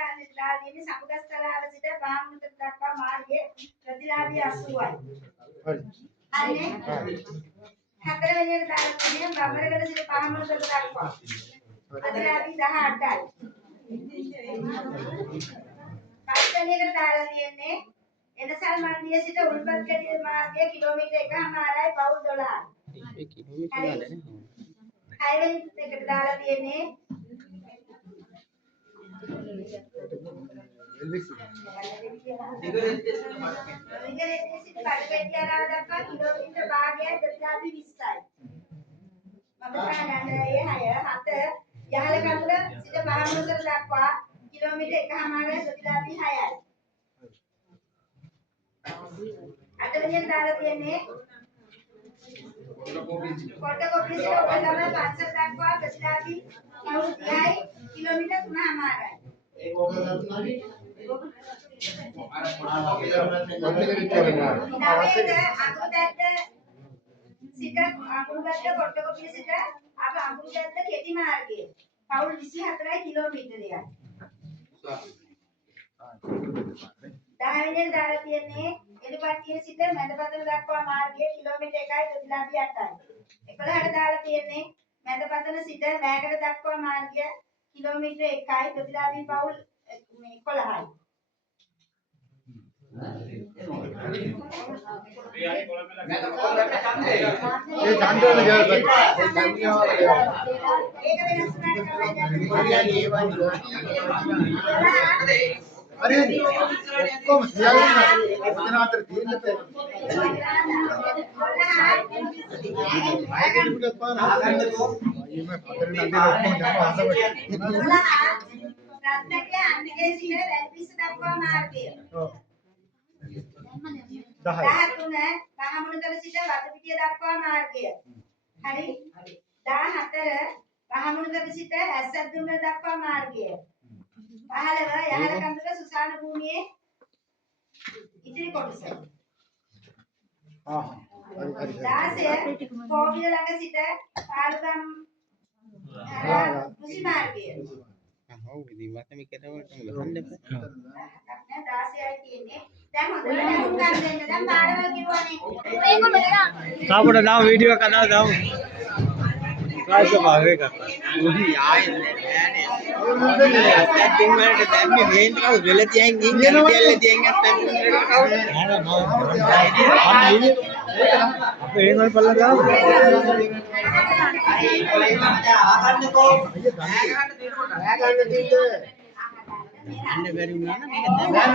කාලේලා දෙන්නේ සමුගස්තලාව සිට බාහමුණට දක්වා මාර්ගයේ ප්‍රතිලාභී 80යි. හරි. අනේ හතරවෙනියට දාලා තියෙන බඹරගල සිට බාහමුණට දක්වා. ප්‍රතිලාභී 18යි. පස්වෙනියට දාලා තියෙන්නේ එනසල් මණ්ඩිය සිට උල්පත්කඩිය මාර්ගයේ කිලෝමීටර් 1.5යි පවුල් 12යි. ඒ කිලෝමීටර් ගානනේ. හයවෙනි එකට දාලා තියෙන්නේ කිලෝමීටර් භාගයයි ප්‍රතිලාභී 20යි. මම ගණන් ඒ 6 7 යහල කඳුල සිට මහමුණුතර දක්වා කිලෝමීටර් 1.5යි ප්‍රතිලාභී 6යි. අටවෙනියට දාලා තියෙන්නේ කොටකොප්පිය සිට ඔබගම පන්සල දක්වා ප්‍රතිලාභී 30යි කිලෝමීටර් 3.5යි. ඒක ඔබගමයි. අඟුරුදැත්ත කොටකොපිය සිට අප අඟුරුදැත්ත කෙටි මාර්ගය පවුල් 24යි කිලෝමීටරයයි. 10 වෙනියට දාලා තියෙන්නේ එලිපට්ටිය සිට මැදපතල දක්වා මාර්ගය කිලෝමීටර් 1යි ප්‍රතිලාභී 8යි. 11ට දාලා තියෙන්නේ මැදපතල සිට වැයකට දක්වා මාර්ගය කිලෝමීටර් 1යි ප්‍රතිලාභී පවුල් 11යි. ඒ ඡන්දවල ගියා ඒක වෙනස් හරි ඔක්කොම සියල්ලම ඔතන අතර තියෙන්න බෑ. ආයෙත් පාර හදන්නකෝ. අයියම අතරින් අnder ඔක්කොම දැම්ම හදවට. රත්නකේ අන්තිගේ සිට වැල්පිස්ස දක්වා මාර්ගය. ඔව්. 13 පහමුණතර සිට වතුපිටිය දක්වා මාර්ගය. හරි? 14 පහමුණතර සිට ඇස්සද්දුම්බර දක්වා මාර්ගය. 15 යහල කඳුල සුසාන භූමියේ ඉතිරි කොටස. හරි. 16 කෝවිල ළඟ සිට පාළුගම් කුසි මාර්ගය. ඔව් ඉතින් වතමි කෙරවට ගහන්න බෑ. 16යි තියෙන්නේ. දැන් හොඳට ලැබුම් ගන්න දෙන්න. දැන් පාරවල් කිව්වනේ. Kamu udah tahu video kan tahu? Kau bahaya kan? උඩි ආයෙත් නෑ නේ. සැටින් වලට දැම්මේ මේන් කවුද වෙල තියන් ඉන්නේ කියලා තියන් අත්තන් වලට කවුද? Mana mau? Kamu ini? Apa ini kalau pernah tahu? අන්න බැරි වුණා නම් මේක දැන්